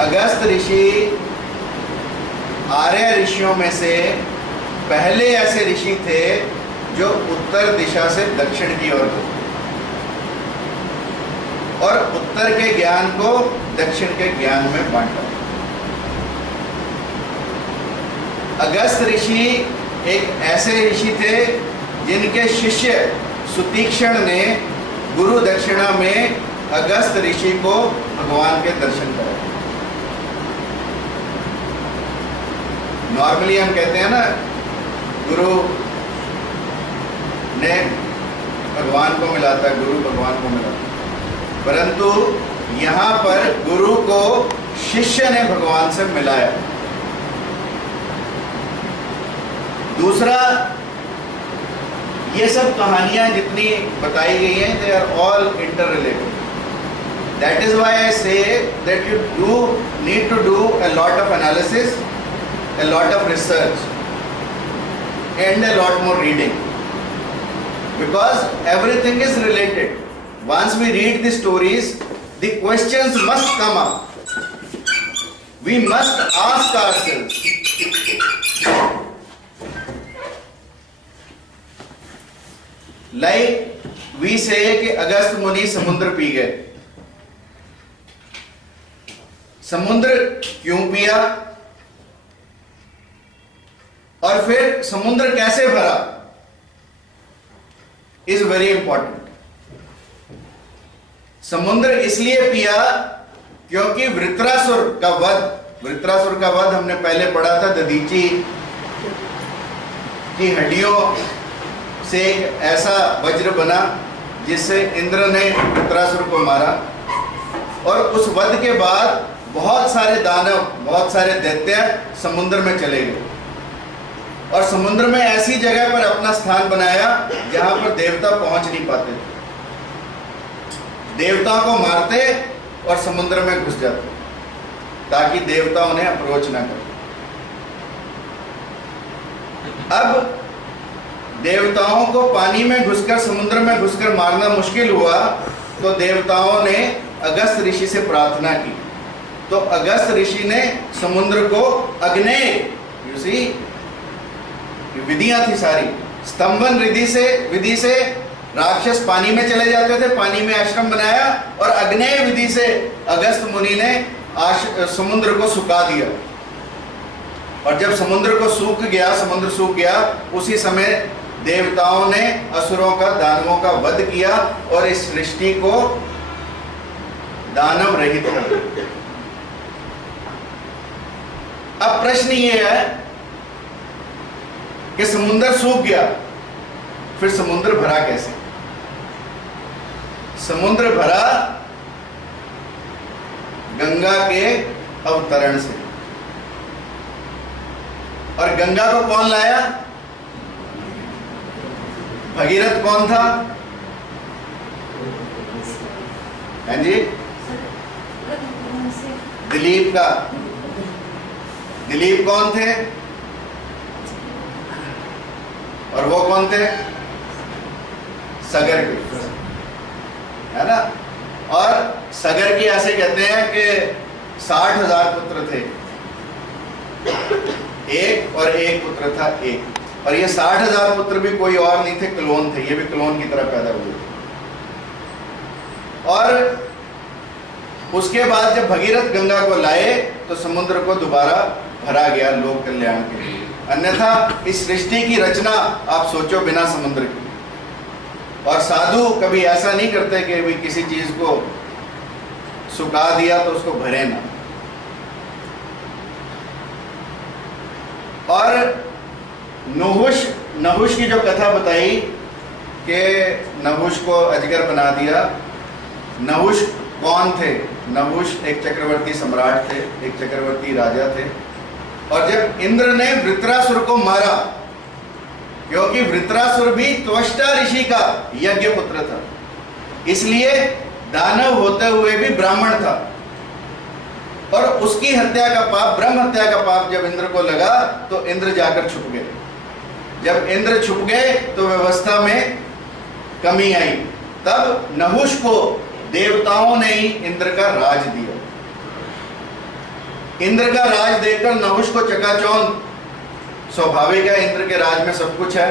अगस्त ऋषि आर्य ऋषियों में से पहले ऐसे ऋषि थे जो उत्तर दिशा से दक्षिण की ओर गए और उत्तर के ज्ञान को दक्षिण के ज्ञान में बांटा। अगस्त ऋषि एक ऐसे ऋषि थे जिनके शिष्य सुतीक्षण ने गुरु दक्षिणा में अगस्त ऋषि को भगवान के दर्शन कराए। नॉर्मली हम कहते हैं ना, गुरु ने भगवान को मिलाता, गुरु भगवान को मिलाता, परंतु यहाँ पर गुरु को शिष्य ने भगवान से मिलाया। दूसरा, ये सब कहानियां जितनी बताई गई हैं, they are all interrelated. That is why I say that you need to do a lot of analysis, a lot of research and a lot more reading, because everything is related. Once we read the stories, the questions must come up. We must ask ourselves, like we say कि अगस्त मुनि समुद्र P गए। समुद्र क्यों पिया और फिर समुद्र कैसे भरा, इज वेरी इंपॉर्टेंट। समुद्र इसलिए पिया क्योंकि वृत्रासुर का वध हमने पहले पढ़ा था। दधीची की हड्डियों से ऐसा वज्र बना जिससे इंद्र ने वृत्रासुर को मारा, और उस वध के बाद बहुत सारे दानव, बहुत सारे दैत्य समुद्र में चले गए और समुद्र में ऐसी जगह पर अपना स्थान बनाया जहां पर देवता पहुंच नहीं पाते थे। देवताओं को मारते और समुद्र में घुस जाते ताकि देवता उन्हें अप्रोच ना करें। अब देवताओं को पानी में घुसकर, समुद्र में घुसकर मारना मुश्किल हुआ, तो देवताओं ने अगस्त ऋषि से प्रार्थना की। तो अगस्त ऋषि ने समुद्र को अग्नेय, यू सी, विधियां थी सारी, स्तंभन विधि से राक्षस पानी में चले जाते थे, पानी में आश्रम बनाया, और अग्नेय विधि से अगस्त मुनि ने समुद्र को सुखा दिया। और जब समुद्र सूख गया, उसी समय देवताओं ने असुरों का, दानवों का वध किया और इस सृष्टि को दानव रहित कर दिया। अब प्रश्न ये है कि समुद्र सूख गया, फिर समुद्र भरा कैसे? समुद्र भरा गंगा के अवतरण से। और गंगा को कौन लाया? भगीरथ कौन था? हैं जी? दिलीप कौन थे? और वो कौन थे? सगर के, है ना? और सगर की ऐसे कहते हैं कि 60,000 पुत्र थे, एक और एक पुत्र था एक, और ये 60,000 पुत्र भी कोई और नहीं थे, क्लोन थे, ये भी क्लोन की तरह पैदा हुए। और उसके बाद जब भगीरथ गंगा को लाए तो समुद्र को दोबारा भरा गया लोक कल्याण के लिए। अन्यथा इस सृष्टि की रचना आप सोचो बिना समुद्र की। और साधु कभी ऐसा नहीं करते कि भाई किसी चीज को सुखा दिया तो उसको भरे ना। और नहुष की जो कथा बताई कि नहुष को अजगर बना दिया। नहुष कौन थे? नहुष एक चक्रवर्ती सम्राट थे, एक चक्रवर्ती राजा थे। और जब इंद्र ने वृत्रासुर को मारा, क्योंकि वृत्रासुर भी त्वष्टा ऋषि का यज्ञ पुत्र था, इसलिए दानव होते हुए भी ब्राह्मण था, और उसकी हत्या का पाप, ब्रह्म हत्या का पाप जब इंद्र को लगा तो इंद्र जाकर छुप गए। जब इंद्र छुप गए तो व्यवस्था में कमी आई। तब नहुष को देवताओं ने ही इंद्र का राज दिया। इंद्र का राज देखकर नहुष को चकाचौंध। स्वाभाविक है, इंद्र के राज में सब कुछ है,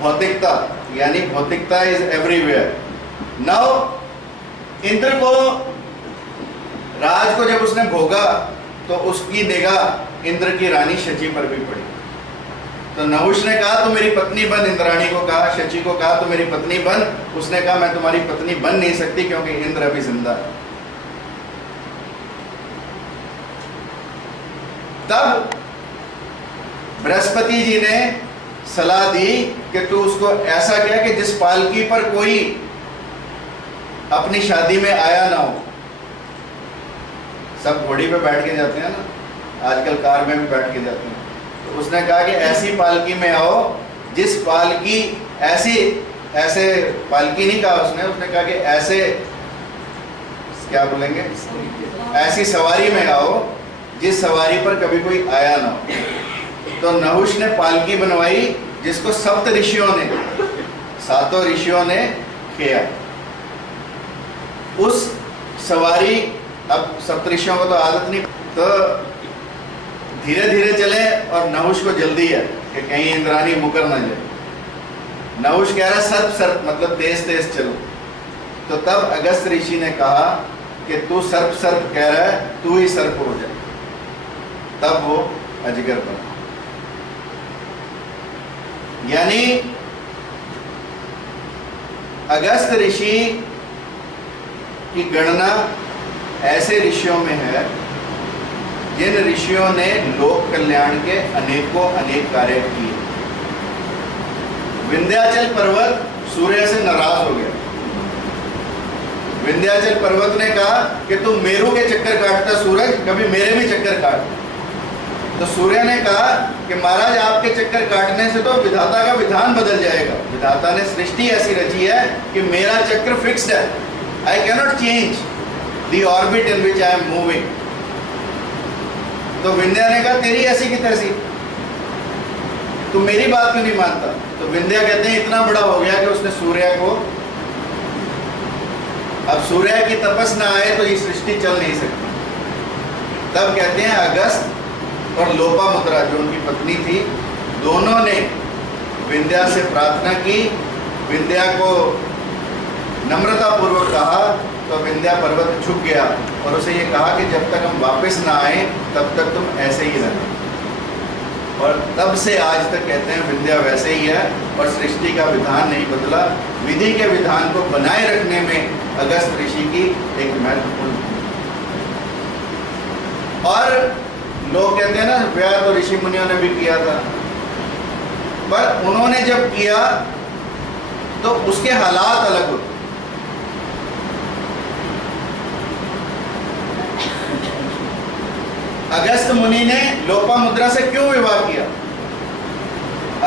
भौतिकता, यानी भौतिकता इज एवरीवेयर। नाउ इंद्र को, राज को जब उसने भोगा तो उसकी निगाह इंद्र की रानी शची पर भी पड़ी। तो नहुष ने कहा तो मेरी पत्नी बन, इंद्राणी को कहा, शची को कहा तो मेरी पत्नी बन। उसने कहा मैं तुम्हारी पत्नी बन नहीं सकती क्योंकि इंद्र अभी जिंदा है। तब बृहस्पति जी ने सलाह दी कि तू उसको ऐसा किया कि जिस पालकी पर कोई अपनी शादी में आया ना हो। सब घोड़ी पे बैठ के जाते हैं ना, आजकल कार में भी बैठ के जाते हैं। तो उसने कहा कि ऐसी पालकी में आओ जिस पालकी, ऐसे पालकी नहीं कहा उसने कहा कि ऐसे, क्या बोलेंगे, ऐसी सवारी में आओ जिस सवारी पर कभी कोई आया ना हो। तो नहुष ने पालकी बनवाई जिसको सप्त ऋषियों ने, सातों ऋषियों ने किया। उस सवारी, अब सप्तऋषियों को तो आदत नहीं, तो धीरे धीरे चले और नहुष को जल्दी है कि कहीं इंद्राणी मुकर ना जाए। नहुष कह रहा सर्प सर्प, मतलब तेज तेज चलो। तो तब अगस्त ऋषि ने कहा कि तू सर्प सर्प कह रहा है, तू ही सर्प हो जाए। तब वो अजगर बना। यानी अगस्त ऋषि की गणना ऐसे ऋषियों में है जिन ऋषियों ने लोक कल्याण के अनेकों अनेक कार्य किए। विंध्याचल पर्वत सूर्य से नाराज हो गया। विंध्याचल पर्वत ने कहा कि तू मेरू के चक्कर काटता सूरज, कभी मेरे भी चक्कर काट। तो सूर्य ने कहा कि महाराज आपके चक्कर काटने से तो विधाता का विधान बदल जाएगा। विधाता ने सृष्टि ऐसी रची है कि मेरा चक्र फिक्स्ड है, I cannot change the orbit in which I am moving. तो विंध्या ने कहा तेरी ऐसी की तैसी, तू मेरी बात क्यों नहीं मानता। तो विंध्या कहते हैं इतना बड़ा हो गया कि उसने सूर्य को, अब सूर्य की तपस ना आए तो ये सृष्टि चल नहीं सकती। तब कहते हैं अगस्त और लोपामुद्रा जो उनकी पत्नी थी, दोनों ने विंध्या से प्रार्थना की। विंध्या को नम्रता पूर्वक कहा तो विंध्या पर्वत झुक गया और उसे ये कहा कि जब तक हम वापस ना आए तब तक तुम ऐसे ही रहना। और तब से आज तक कहते हैं विंध्या वैसे ही है और सृष्टि का विधान नहीं बदला। विधि के विधान को बनाए रखने में अगस्त ऋषि की एक महत्वपूर्ण, और लोग कहते हैं ना ब्याह तो ऋषि मुनियों ने भी किया था, पर उन्होंने जब किया तो उसके हालात अलग होते। अगस्त मुनि ने लोपामुद्रा से क्यों विवाह किया।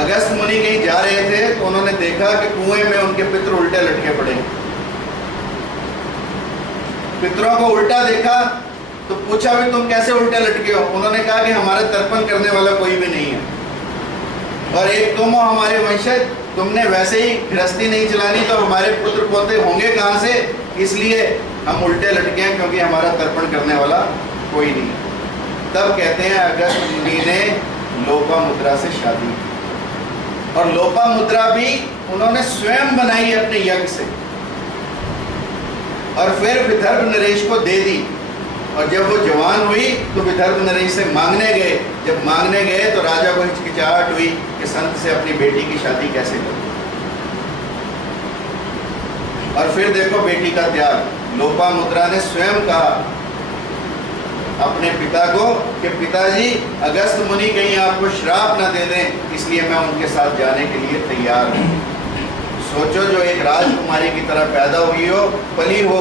अगस्त मुनि कहीं जा रहे थे तो उन्होंने देखा कि कुएं में उनके पितृ उल्टे लटके पड़े। पितरों को उल्टा देखा तो पूछा भी तुम कैसे उल्टे लटके हो। उन्होंने कहा कि हमारा तर्पण करने वाला कोई भी नहीं है और एक तुम हो हमारे वंशज, तुमने वैसे ही गृहस्थी नहीं चलानी तो हमारे पुत्र पोते होंगे कहाँ से, इसलिए हम उल्टे लटके हैं क्योंकि हमारा तर्पण करने वाला कोई नहीं। तब कहते हैं अगस्त मुनि ने लोपामुद्रा से शादी की और लोपामुद्रा भी उन्होंने स्वयं बनाई अपने यज्ञ से और फिर विदर्भ नरेश को दे दी। और जब वो जवान हुई तो विदर्भ नरेश से मांगने गए। जब मांगने गए तो राजा को हिचकिचाहट हुई कि संत से अपनी बेटी की शादी कैसे करूं। और फिर देखो बेटी का त्याग, लोपामुद्रा ने स्वयं कहा अपने पिता को कि पिताजी अगस्त मुनि कहीं आपको श्राप न दे दें, इसलिए मैं उनके साथ जाने के लिए तैयार हूँ। सोचो जो एक राजकुमारी की तरह पैदा हुई हो, पली हो,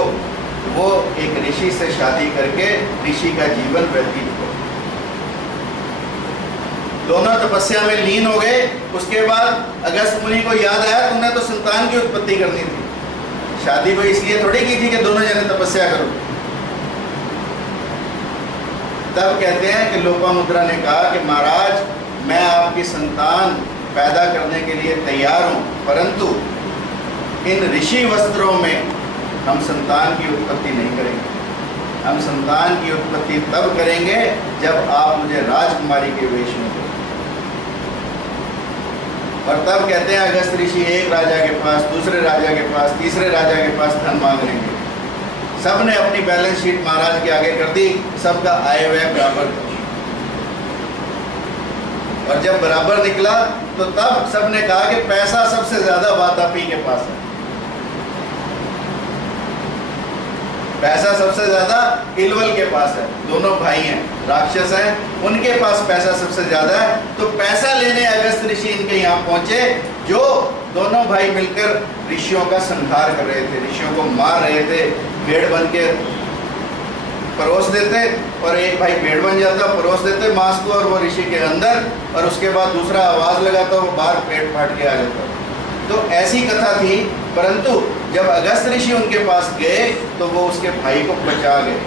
वो एक ऋषि से शादी करके ऋषि का जीवन व्यतीत हो। दोनों तपस्या में लीन हो गए। उसके बाद अगस्त मुनि को याद आया तुमने तो संतान की उत्पत्ति करनी थी। शादी को इसलिए थोड़ी की थी कि दोनों जने तपस्या करो। तब कहते हैं कि लोपामुद्रा ने कहा कि महाराज मैं आपकी संतान पैदा करने के लिए तैयार हूँ, परंतु इन ऋषि वस्त्रों में हम संतान की उत्पत्ति नहीं करेंगे। हम संतान की उत्पत्ति तब करेंगे जब आप मुझे राजकुमारी के वेश में दो। और तब कहते हैं अगस्त ऋषि एक राजा के पास, दूसरे राजा के पास, तीसरे राजा के पास धन मांग लेंगे। सब ने अपनी बैलेंस शीट महाराज के आगे कर दी, सबका आय व्यय बराबर कर दी। और जब बराबर निकला तो तब सबने कहा कि पैसा सबसे ज्यादा वातापी के पास है, पैसा सबसे ज्यादा इलवल के पास है। दोनों भाई हैं, राक्षस हैं, उनके पास पैसा सबसे ज्यादा है। तो पैसा लेने अगस्त ऋषि इनके यहाँ पहुंचे, जो दोनों भाई मिलकर ऋषियों का संहार कर रहे थे, ऋषियों को मार रहे थे। भेड़ बन के परोस देते और एक भाई भेड़ बन जाता, परोस देते मांस को, और वो ऋषि के अंदर, और उसके बाद दूसरा आवाज लगाता, वो बाहर पेट फाट के आ जाता। तो ऐसी कथा थी। परंतु जब अगस्त ऋषि उनके पास गए तो वो उसके भाई को बचा गए।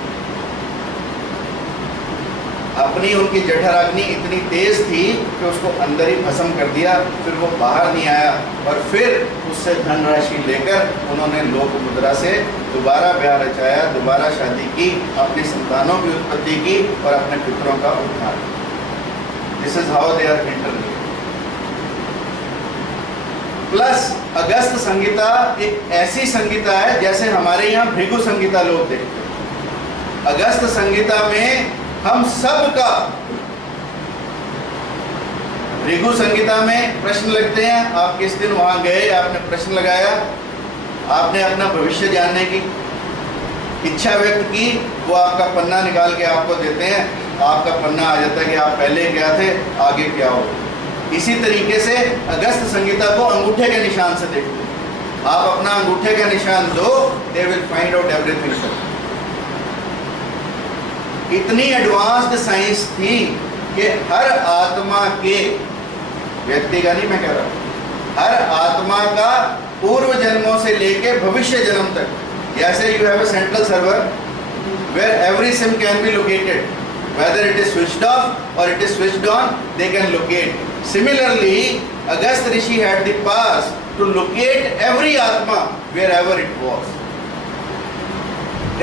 अपनी उनकी जठराग्नि इतनी तेज थी कि उसको अंदर ही भस्म कर दिया, फिर वो बाहर नहीं आया। और फिर उससे धनराशि लेकर उन्होंने लोक मुद्रा से दोबारा ब्याह रचाया, दोबारा शादी की, अपनी संतानों की उत्पत्ति की और अपने पितरों का उद्धार किया। This is how they are interlinked. Plus Agastya Samhita एक ऐसी संहिता है जैसे हमारे यहाँ भृगु संहिता लोग देखते हैं। अगस्त संहिता में हम सब का, भृगु संहिता में प्रश्न लगते हैं। आप किस दिन वहां गए, आपने प्रश्न लगाया, आपने अपना भविष्य जानने की इच्छा व्यक्त की, वो आपका पन्ना निकाल के आपको देते हैं। आपका पन्ना आ जाता है कि आप पहले क्या थे, आगे क्या हो। इसी तरीके से अगस्त संहिता को अंगूठे के निशान से देखते हैं। आप अपना अंगूठे का निशान दो, they will find out everything. इतनी एडवांस्ड साइंस थी कि हर आत्मा के, व्यक्ति का नहीं मैं कह रहा, हर आत्मा का पूर्व जन्मों से लेके भविष्य जन्म तक, जैसे you have a central server where every SIM can be located, whether it is switched off or it is switched on, they can locate. Similarly, Agast Rishi had the powers to locate every Atma wherever it was.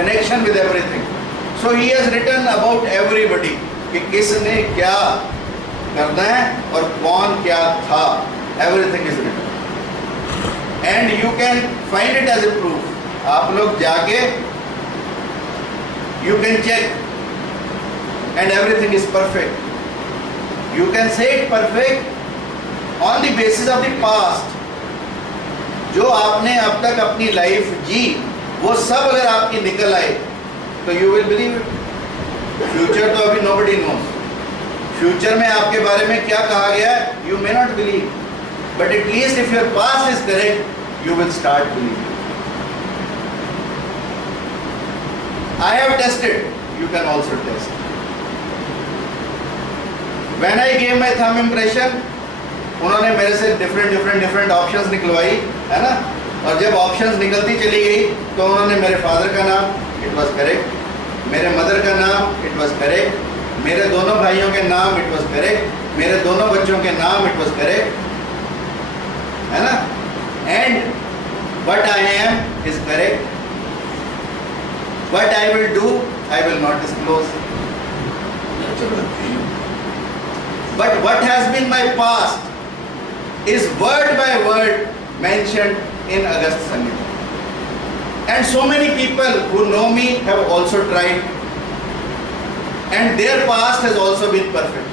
Connection with everything. So he has written about everybody, कि किसने क्या करना है और कौन क्या था. Everything is written. And you can find it as a proof. आप लोग जाके you can check. And everything is perfect. You can say it perfect on the basis of the past. जो आपने अब तक अपनी लाइफ जी, वो सब अगर आपकी निकल आए तो you will believe it. Future तो अभी nobody knows. फ्यूचर में आपके बारे में क्या कहा गया है, you may not believe. But at least if your past is correct, you will start believing. I have tested. You can also test. When I gave my thumb impression, उन्होंने मेरे से डिफरेंट ऑप्शंस निकलवाई, है ना। और जब options निकलती चली गई तो उन्होंने मेरे फादर का नाम, इट वाज करेक्ट, मेरे मदर का नाम, इट वाज करेक्ट, मेरे दोनों भाइयों के नाम, इट वाज करेक्ट, मेरे दोनों बच्चों के नाम, इट वाज करेक्ट, है ना। And what I am is correct, what I will do I will not disclose. But what has been my past is word by word mentioned in Agast Samhita. And so many people who know me have also tried, and their past has also been perfect.